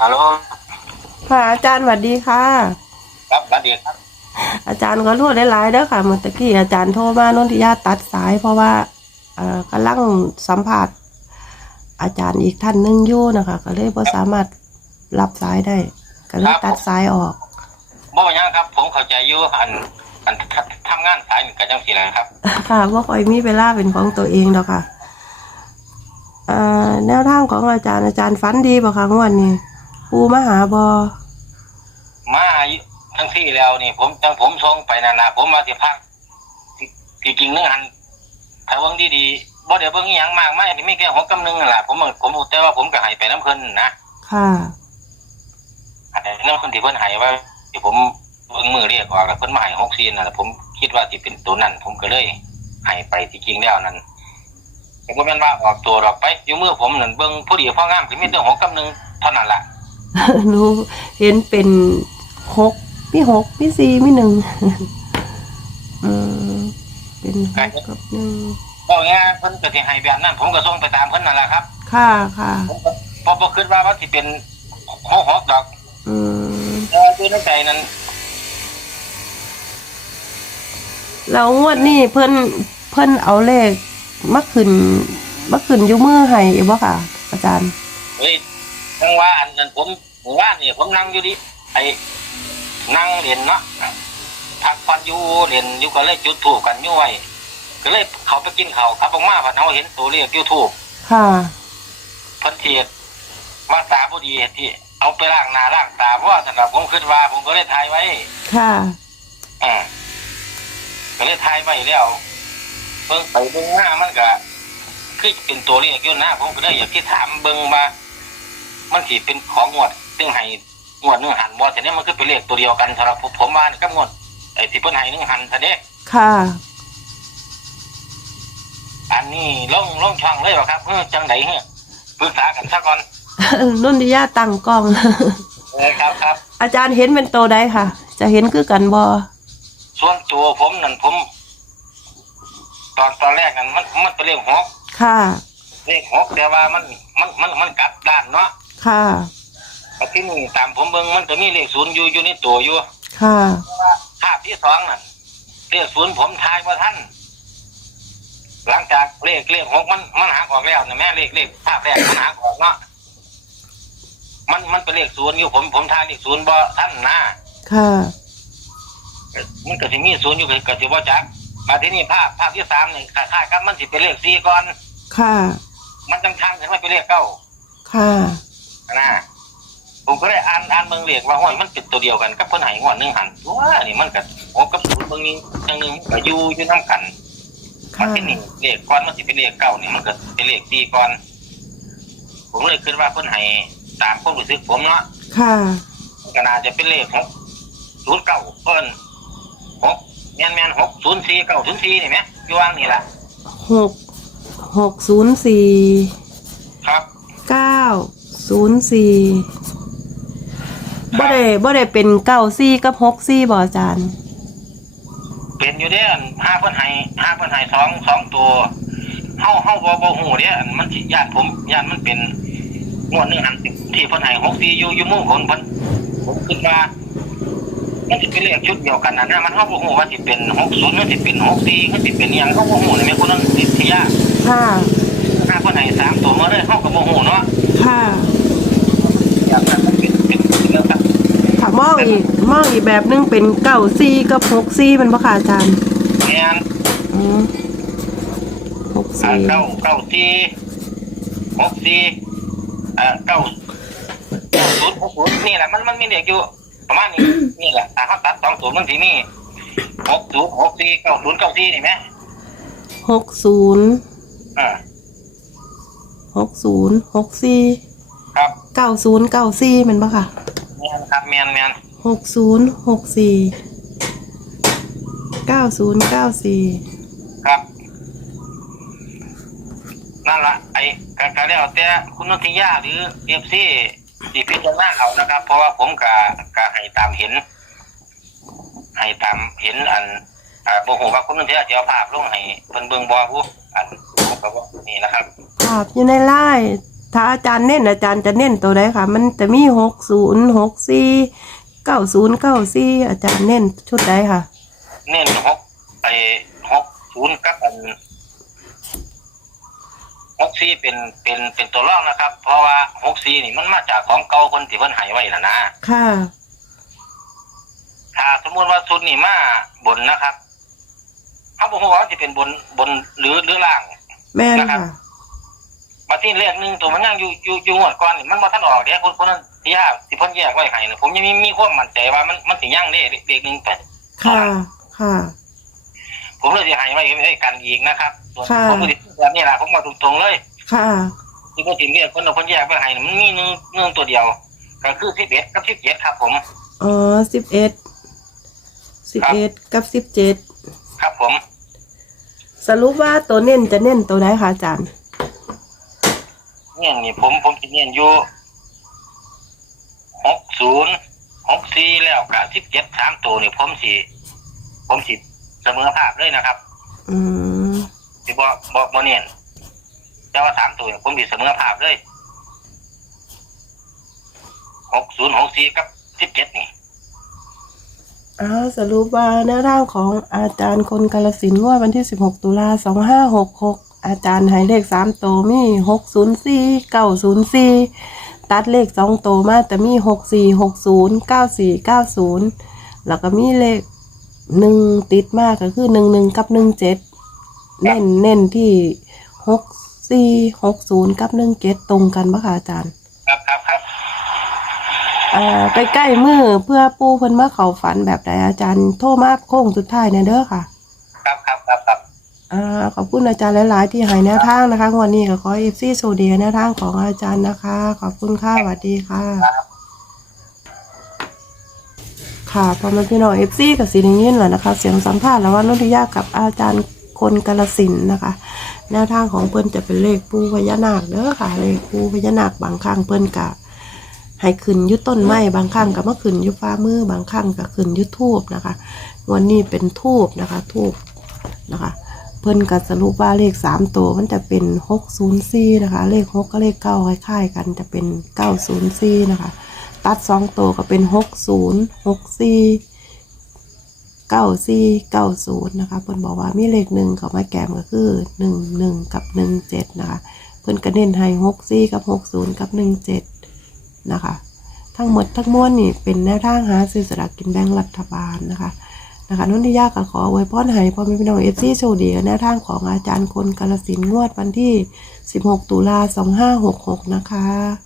ฮัลโหลค่ะอาจารย์สวัสดีค่ะ ครับสวัสดีครับ อาจารย์ขอโทษหลายๆเด้อค่ะเมื่อตะกี้อาจารย์โทรมานนทิยาตัดสาย เพราะว่าเอ่อกำลังสัมผัสอาจารย์อีกท่านหนึงอยู่นะคะ ก็เลยบ่สามารถรับสายได้ก็เลยตัดสายออก บ่ว่าหยังครับ ผมเข้าใจอยู่อันอันททำงานสายนี่ก็จังซี่แหละครับ ค่ะว่าคอยมีเวลาเป็นของตัวเองดอกค่ะเอ่อแนวทางของอาจารย์อาจารย์ฝันดีบ่คะงวดนี้ ปูมาหาบอมาทั้งที่แล้วนี่ ผมจังผมส่งไปนั่นนะผมมาสิพักที่ที่จริงนึงหันถ้าเบิ่งดีๆบ่ได้เบิ่งอีหยังมากมายนี่มีแค่หัวกำนึงนั่นล่ะผมผมแต่ว่าผมก็ให้ไปน้ำเพิ่นนะค่ะให้น้ำเพิ่นที่เพิ่นให้ว่าที่ผมเบิ่งมือเรียกออกแล้วเพิ่นมาให้6ซีนนั่นแหละผมคิดว่าสิเป็นตัวนั้น ผมก็เลยให้ไปที่จริงแล้วนั่นผมก็แม่นว่าออกตัวดอกไปอยู่มือผมนั่นเบิ่งผู้ดีพองามคือมีแต่หัวกำนึงเท่านั้นล่ะ หนูเห็นเป็นหกมีหกมีสี่มีหนึ่งอืมเป็นหกกับหนึ่งเอาง่ายๆเพิ่นก็สิให้แบบนั้น ผมก็ส่งไปตามเพิ่นนั่นแหละครับ ค่ะค่ะผมก็พอบ่คิดว่าว่าสิเป็นหกหกดอกอืมแต่ว่าด้วยในใจนั้นแล้วงวดนี้เพิ่นเพิ่นเอาเลขมาขึ้นมาขึ้นอยูมือให้บ่ค่ะ อาจารย์เฮ้ยทั้งว่าอันนั้นผม ผมว่านี่ผมนั่งอยู่ดิไอ้นั่งเรียนเนาะพักผ่อนอยู่เรียนอยู่ก็เลยจุดถูกกันอยู่ไว้ก็เลยเขาไปกินข้าวครับออกมาพอเขาเห็นตัวเลขยูทูบค่ะ เพิ่นเทียดว่าตาพอดีที่เอาไปล้างหน้าล้างตาเพราะว่าสำหรับผมคิดว่าผมก็เลยถ่ายไว้ ค่ะ อ่าก็เลยทายไปแล้วเบิ่งไปเบิ่งหน้ามันก็คือเป็นตัวเลขอยู่นะผมก็เลยอยากที่ถามเบิ่งว่า มันสิเป็นของงวดซึ่งให้งวดหนึงหันบ่แต่เนี้มันคือเป็นเลขตัวเดียวกันสำหรับผมผมว่านี่กับงวดไอ้ที่เพิ่นให้หนึงหันซะเด้ค่ะ อันนี้ลงลงช่องเลยบ่ครับเฮ้อจังไดเฮ้อปรึกษากันซะก่อนนุ่นทิยาตั้งกล้อง เออครับครับ อาจารย์เห็นเป็นตัวใดค่ะ จะเห็นคือกันบ่ส่วนตัวผมนั่นผม ตอนตอนแรกนั้นมันมันเป็นเลขหกค่ะ เลขหกแต่ว่ามันมันมันมันกลับด้านเนาะ ค่ะ แต่ที่นี่ตามผมเบิ่งมันจะมีเลขศูนย์อยู่อยู่ในตัวอยู่ค่ะ ภาพที่สองน่ะเลขศูนย์ผมทายว่าท่าน หลังจากเลขเลขหกมันมันหาออกแล้วนะแม่เลขเลขภาพแรกมันหาออกเนาะมันมันเป็นเลขศูนย์อยู่ผมผมทายเลขศูนย์บ่ท่านนะค่ะ มันก็สิมีศูนย์อยู่ก็สิบ่จักมาที่นี่ภาพภาพที่สามนี่คล้ายๆกับมันสิเป็นเลขสี่ก่อน ค่ะ มันจังทันขึ้นมาเป็นเลขเก้า ค่ะ นะผมก็ได้อ่านอ่านเบิ่งเลขว่าห้อยมันเป็นตัวเดียวกันกับเพิ่นให้งวดหนึงหันว่านี่มันก็โอ้กับศูนย์เบิ่งนี้จังหนึงก็อยู่อยู่นํกันค่ะมันที่นี่เลขก้อนมันสิเป็นเลขเก้านี่มันก็เป็นเลขสี่ก้อน ผมเลยคิดว่าเพิ่นให้ตามความรู้สึกผมเนาะค่ะมันก็น่าจะเป็นเลขหกศูนย์เก้าเพิ่นหกแม่นแม่นหกศูนย์สี่เก้าศูนย์สี่นี่ไหมอยู่ว่างนี่แหละหกหกศูนย์สี่ครับเก้า ศูนย์สี่บ่ได้บ่ได้เป็นเก้าซี่กับหกซี่บ่อาจารย์ เป็นอยู่เด้อันห้าเพิ่นให้ห้าเพิ่นให้สองสองตัวเฮาเฮาบ่บ่ฮู้เด้อันมันสิญาติผมญาติมันเป็นงวดหนึงหันที่เพิ่นให้หกสี่อยู่อยู่หมู่คนเพิ่นผมคิดว่ามันสิเป็นเลขชุดเดียวกันนะนะมันเฮาบ่ฮู้ว่าสิเป็น60มันสิเป็น64มันสิเป็นอีหยังเฮาบ่ฮู้นี่แม่คนนั้นสิทยาค่ะถ้าเพิ่นให้สามตัวมาเลยเฮาก็บ่ฮู้เนาะค่ะ อย่างนั้นมันเป็นเป็นเป็นเรื่องครับถ้ามองอีกมองอีกแบบหนึงเป็นเก้าซี่กับหกซี่มันบ่ค่ะอาจารย์แม่นอืมหกอ่าซี่เก้าเก้าสี่หกสี่อ่าเก้าเก้าศูนย์หกศูนย์นี่แหละมันมันมีเลขอยู่ประมาณนี้นี่แหละถ้าเขาตัดสองศูนย์มันสิมีหกศูนย์หกสี่เก้าศูนย์เก้าสี่นี่ไหมหกศูนย์อ่าหกศูนย์หกซี่ ครับเก้าศูนย์เก้าซี่มันบ่ค่ะแมนครับแมนแมนหกศูนย์หกสี่เก้าศูนย์เก้าสี่ครับนั่นละไอ้การการแล้วแต่คุณนนทิยาหรือเอฟซีที่พิจารณาเอานะครับ เพราะว่าผมกะกะให้ตามเห็น ให้ตามเห็นอันอ่าบ่ฮู้ว่าคุณนนทิยาจะเอาภาพลงให้เพิ่นเบิ่งบ่ผู้อันผมก็บ่นี่นะครับภาพอยู่ในไล่ ถ้าอาจารย์เน้นอาจารย์จะเน้นตัวใดค่ะ มันจะมีหกศูนย์หกสี่เก้าศูนย์เก้าสี่อาจารย์เน้นชุดใดค่ะ เน้นหกไปหกศูนย์กับอันหกสี่เป็นเป็นเป็นตัวรองนะครับ เพราะว่าหกสี่นี่มันมาจากของเก่าคนที่เพิ่นใหายไว้นะนะค่ะ ถ้าสมมติว่าชุดนี่มาบนนะครับเขาบอกว่าจะเป็นบนบนหรือหรือล่าง แม่นนะครับ ค่ะ มาที่เลขหนึ่งตัวมันยังอยู่อยู่อยู่งวดก่อนนี่มันมาท่านออกเดี๋ยวคนคนนั้นที่ยากที่เพ่นแยกไว้ให้นะผมยังมีมีความมั่นใจว่ามันมันสิยังเด้เลขหนึ่งแปดค่ะ ค่ะ ผมเลยจะให้ไว้ให้กันอีกนะครับส่วนค่ะ ผมก็สิแบบนี้แหละผมมาตรงๆเลยค่ะ ที่ผมถึงเรียกคนเราเพ่นแยกไว้ให้น่ะมันมีหนึ่งหนึ่งตัวเดียวก็คือสิบเอ็ดกับสิบเจ็ดครับ ผม อ๋อสิบเอ็ดสิบเอ็ดกับสิบเจ็ดครับผม สรุปว่าตัวเน้นจะเน้นตัวใดคะอาจารย์ เนี่ยนี่ผมผมจะเนียนอยู่หกศูนย์หกสี่แล้วกับสิบเจ็ดสามตัวนี่ผมสิผมสิเสมอภาพเลยนะครับอืมสิบ่บ่บ่เนียนแต่ว่าสามตัวเนี่ยผมสิเสมอภาพเลยหกศูนย์หกสี่กับสิบเจ็ดนี่อ้าวสรุปว่าแนวทางของอาจารย์คนกาลสินธุ์งวดวันที่ 16 ตุลา2566 อาจารย์ให้เลข3โตวมี604 904ตัดเลข2โตวมาแต่มี64 60 94 90แล้วก็มีเลข1ติดมากก็คือ11กับ17เน้นเน้นที่64 60กับ17ตรงกันปะคะอาจารย์ ครับครับครับอ่าใกล้ๆมือเพื่อปูเพิ่นมาเข้าฝันแบบใดอาจารย์ โทรมาโค้งสุดท้ายเนี่ยเด้อค่ะ ครับครับครับครับอ่า ขอบคุณอาจารย์หลาย ๆ ที่ให้แนวทางนะคะวันนี้ก็ขอเอฟซีโซเดียแนวทางของอาจารย์นะคะ ขอบคุณค่ะสวัสดีค่ะ ค่ะพอมาพี่น้องเอฟซีกับสีนี้แหละนะคะ เสียงสัมภาษณ์แล้วว่านุทิยากับอาจารย์คนกาลสินนะคะ แนวทางของเพิ่นจะเป็นเลขปูพญานาคเด้อค่ะ เลขปูพญานาคบางครั้งเพิ่นกะให้ขึ้นยุต้นไม้บางครั้งก็มาขึ้นยุฟ้ามือบางครั้งก็ขึ้นยุทูบนะคะ วันนี้เป็นทูบนะคะ ทูบนะคะ พิ่นก็สรุปว่าเลขสามตัวมันจะเป็นหกศูนย์สี่นะคะ เลขหกกับเลขเก้าคล้ายๆ กันจะเป็นเก้าศูนย์สี่นะคะ ตัดสองตัวก็เป็นหกศูนย์หกสี่เก้าสี่เก้าศูนย์นะคะเพิ่นบอกว่ามีเลขหนึ่งเขามาแกมก็คือหนึ่งหนึ่งกับหนึ่งเจ็ดนะคะเพิ่นก็เน้นให้หกสี่กับหกศูนย์กับหนึ่งเจ็ดนะคะ ทั้งหมดทั้งมวลนี่เป็นแนวทางหาซื้อสลากกินแบ่งรัฐบาลนะคะ นะคะนุ่นที่ยากก็ขอไว้พรให้พ่อแม่พี่น้องเอฟซีโชคดีกับแนวทางของอาจารย์คนกาลสินธุ์งวดวันที่ 16 ตุลา2566 นะคะ